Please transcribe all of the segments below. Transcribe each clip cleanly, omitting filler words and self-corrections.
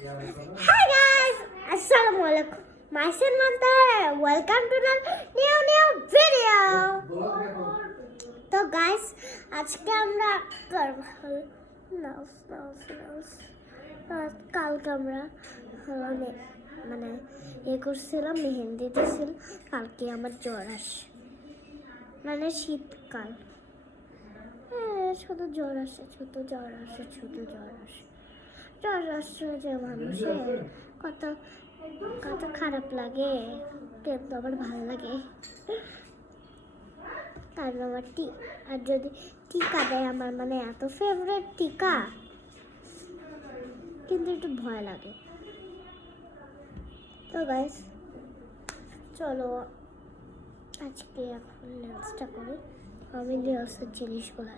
Hi guys, Assalamualaikum. Myself Mantara. Welcome to the new video. তো guys আজকে আমরা কালকে আমরা মানে করছিলাম মেহেন্দি দিয়েছিলাম। কালকে আমার জ্বর আসে, মানে শীতকাল, শুধু জ্বর আসে, জ্বর আসছে যে মানুষের কত কত খারাপ লাগে, কিন্তু আবার ভালো লাগে। কারণ আমার আর যদি টিকা দেয়, আমার মানে এত ফেভারিট টিকা, কিন্তু একটু ভয় লাগে। তো গাইস চলো আজকে এখন নেলসটা করি। আমি নেলসের জিনিসগুলো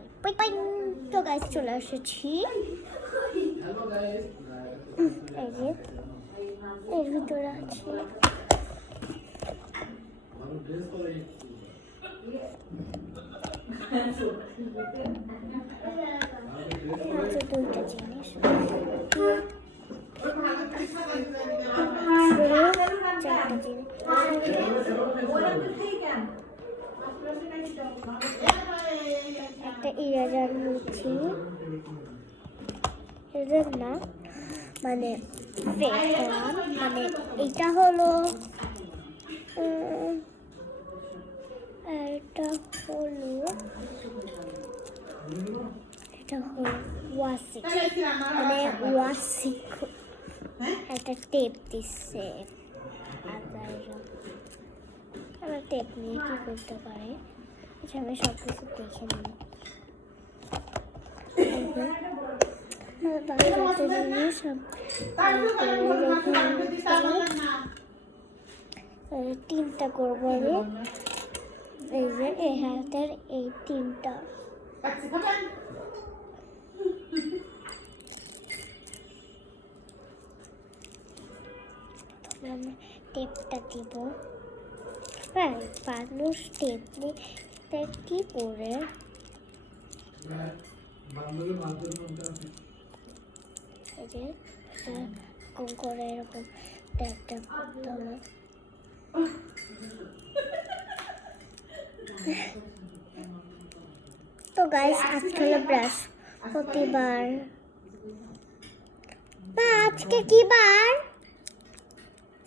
তো গাইস চলে এসেছি। এই যে এর ভিতরে আছে দুইটা জিনিস, চারটা জিনিস। একটা ইরেজার নিচ্ছি, ইরেজার না মানে মানে এটা হলো ওয়াসিক, মানে ওয়াসিক একটা টেপ দিচ্ছে। আবার টেপ নিয়ে কি করতে পারে, আচ্ছা আমি সব কিছু দেখে নিই। তিনটা করবো আমি, এই যে এই হাতের এই তিনটা। আমরা টেপটা দিব, হ্যাঁ মানুষ টেপ দিয়ে কি করে এরকম করে এরকম ট্যাপ ট্যাপ করতে হবে। তো গাইস আজকে হলো বৃহস্পতিবার, না আজকে কি বার?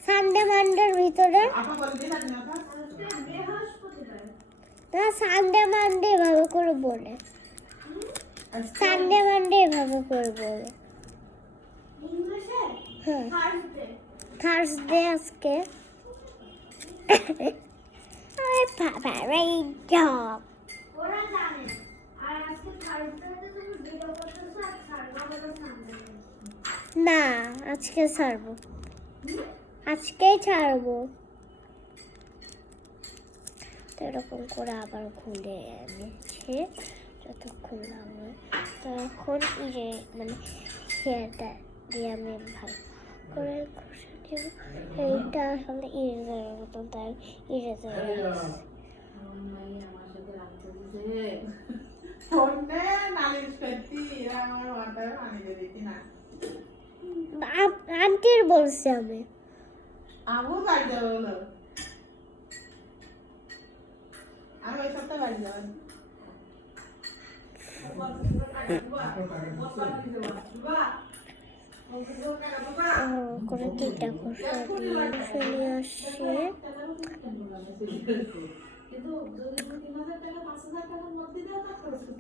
সানডে মানডের ভিতরে না, সানডে মানডে এভাবে করে বলে, সানডে মানডে এভাবে করে বলে। হ্যাঁ থার্সডে আজকে। না আজকে ছাড়বো, আজকেই ছাড়বো। তো এরকম করে আবার ঘুরে এনেছে যতক্ষণ লাগবে। তো এখন এই যে মানে হেয়ারটা দিয়ে আমি ভালো করে ঘষে দেব। এইটা আসলে ইরেজারের মতন, তাই ইরেজার আন্টির বলছি আমি। আমি ওই সপ্তাহে বাড়ি যাবেন। করে তিনটা ঘষা দিয়ে ফেলে আসছে,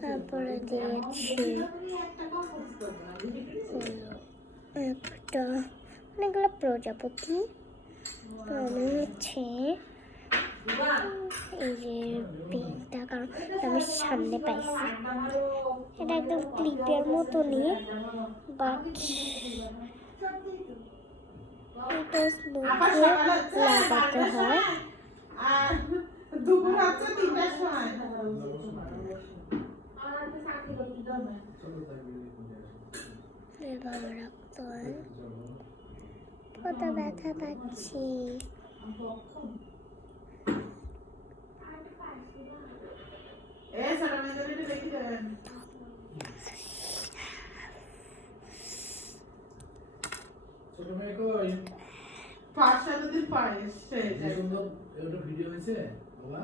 তারপরে দিয়েছি একটা অনেকগুলো প্রজাপতি। মনে হচ্ছে এই যে পিনটা, কারণ আমি সামনে পাইছি, এটা একদম ক্লিপের মতনই, বাট এটা লাগাতে হয়। এভাবে রাখতে হয়। কত ব্যথা পাচ্ছি। ছোট মেয়ে কই? পাঁচটা যদি পারিস সে যে সুন্দর একটা ভিডিও হয়েছে বাবা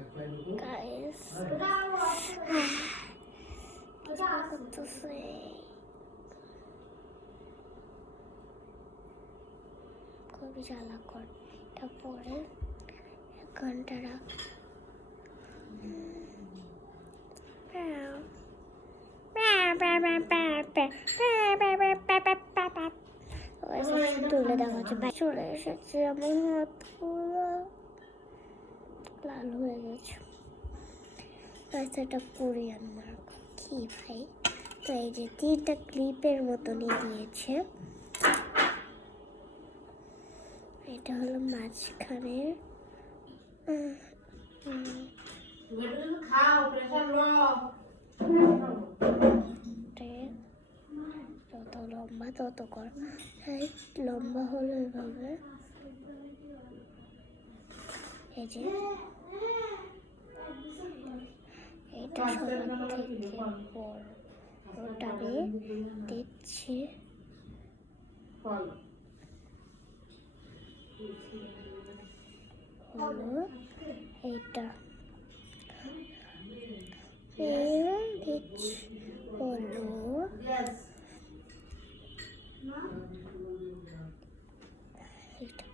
এক পাই ঢুকো গাইস করতেছে খুবই জ্বালা কর তারপরে 1 ঘন্টা রাখ তুলে দেখা হচ্ছে চলে এসেছে আমার হাতগুলো লাল হয়ে গেছে এটা কোরিয়ান মার্ক কি ভাই তো এই যে 3টা ক্লিপের মতনই দিয়েছে এটা হলো মাঝখানে খাও প্রেশার লো যত লম্বা তত কর লম্বা হলো এভাবে এই যে এটা সবার থেকে বড়টা আমি দিচ্ছি হলো এইটা দিচ্ছি হলো এটা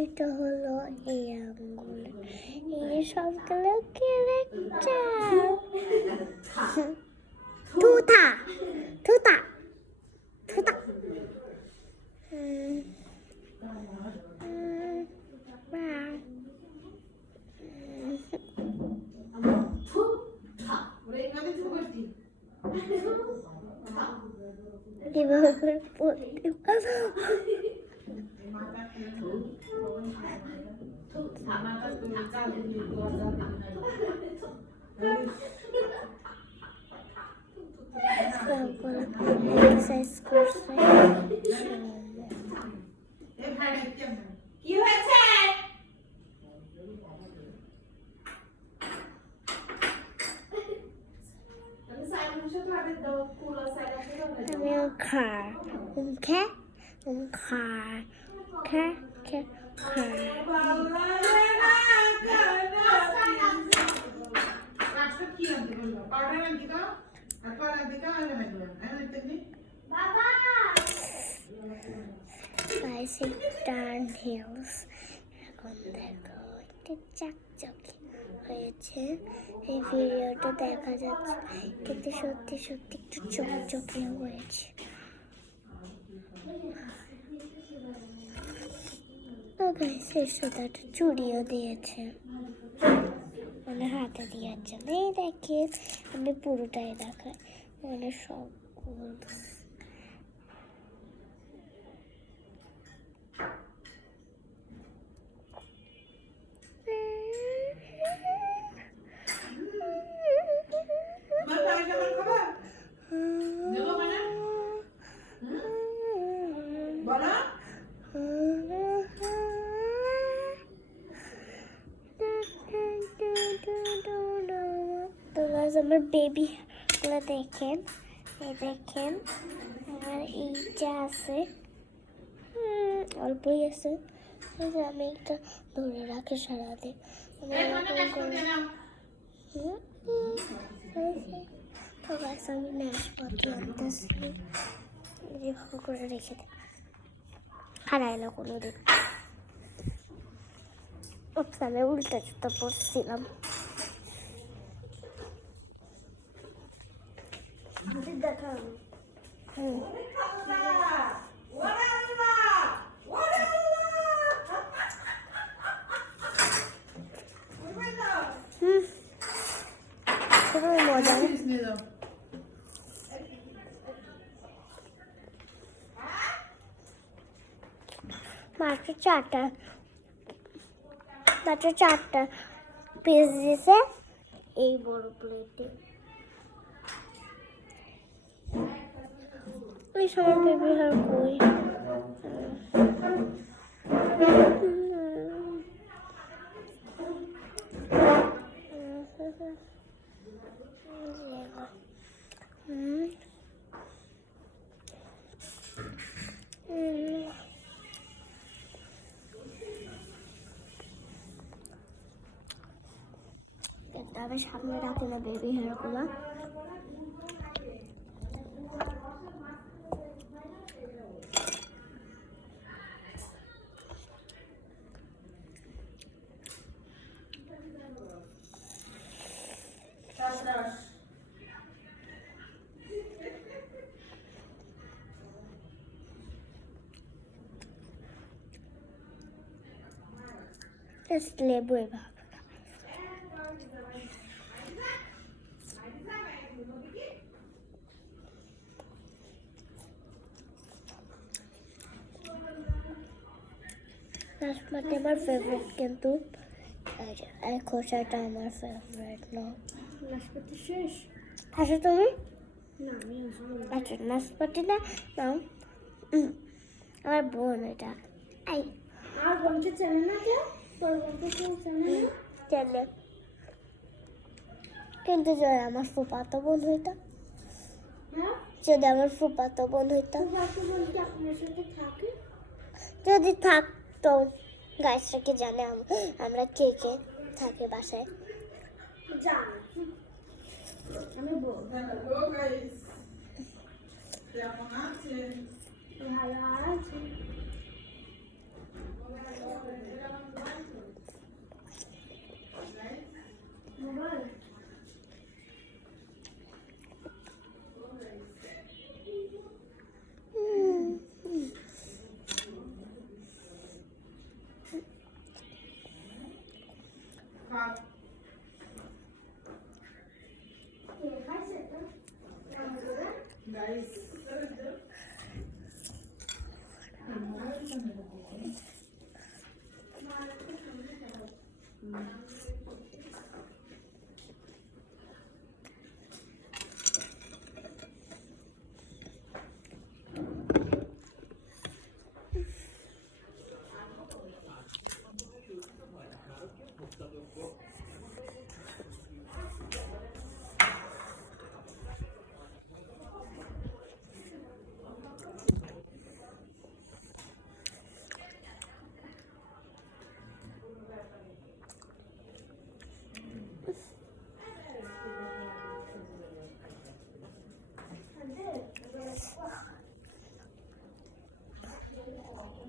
এটা হলো এই আঙ্গুল এই সবগুলো ক্যারেক্টার থুতা থুতা থুতা কিভাবে করে পড়তে পারো এক্সারসাইজ করছে কি হয়েছে আমিও খার খা খা খা খা খা কি আনতে বললো পাউডার আনতে দাও আর পাউডার আনতে দাও আর আনতে দাও বাবা Spicy darn hills এখন দেখো একটু চাকচকে হয়েছে এই ভিডিওটা দেখা যাচ্ছে কিন্তু সত্যি সত্যি একটু চকচকে হয়েছে সেই সুতাটা চুড়িও দিয়েছে মানে হাতে দেওয়ার জন্য এই দেখেন আমি পুরোটাই দেখাই মানে সব আমার বেবি গুলো দেখেন এই দেখেন আমার এইটা আছে অল্পই আছে আমি একটা ধরে রাখি সারাদিন আমি নাশপাতি আনতেছি এভাবে করে রেখে দিই হারায় না কোনো দিন আমি উল্টা জুতো পড়ছিলাম খুবই মজা মাত্র 4টা পিস দিয়েছে এই বড় প্লেটে ওই সময় বেবি হার কই আমি সামনে রাখি না বেবি হেয়ারগুলো। লেবুই ভাগ নাশপাতি আমার ফেভারিট, কিন্তু এই খোসাটা আমার ফেভারিট না। নাশপাতি শেষ আসো তুমি? না আমি আচ্ছা নাশপাতি না নাও। আমার বোন এটা। এই আর বোনকে চেনে না কেউ? তোর বোনকে কেউ চেনে না? চেনে, কিন্তু যদি আমার ফুফাতো বোন হইতো, যদি আমার ফুফাতো বোন হইতো, আপনার সাথে থাকে যদি থাকতো। গাছটা কি জানে আমরা কে কে থাকে বাসায়? জানি আমি বলবো। হ্যালো গাইস, কেমন আছেন? ভালো আছে। মোবাইল খাও। গাইস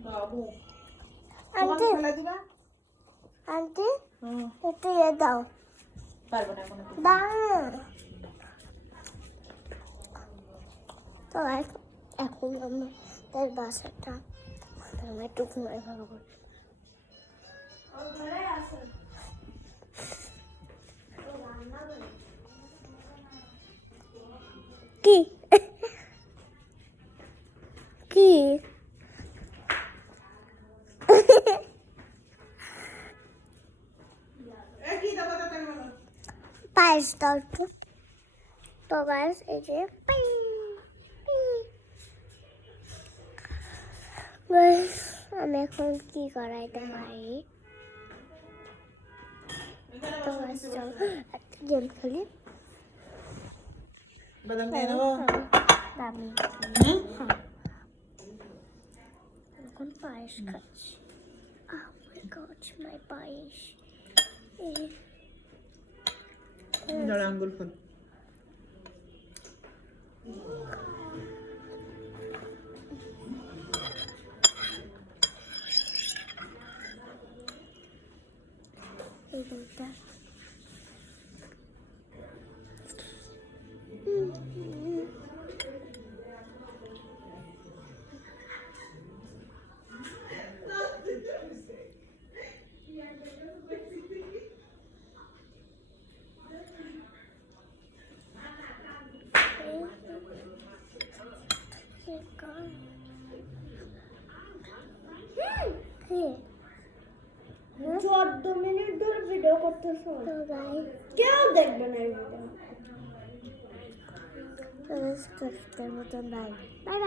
বাবু আন্টি ফেলে দিবা? আন্টি একটু ইয়ে দাও। পারবো না এখন। দাও তো এখন আমাদের বাসাটা আমি একটু ঘুমাই ভালো করে। কি কি এ কি দেবো তাড়াতাড়ি বলো। পায়েস দাও একটু। তো গাইস এই যে গাইস আমি এখন কি করাইতে পারি? তো গাইস চলো একটা গেম খেলি। বাদাম দিয়ে দেবো? দামি হ্যাঁ এখন পায়েস খাচ্ছি। Oh my god, my পায়েস। দাঁড়া আঙ্গুল ফুল। এই দুটা চোদ্দ মিনিট ধরে ভিডিও করতেছ, কেউ দেখবে না এই ভিডিও। মতন বাই বাই।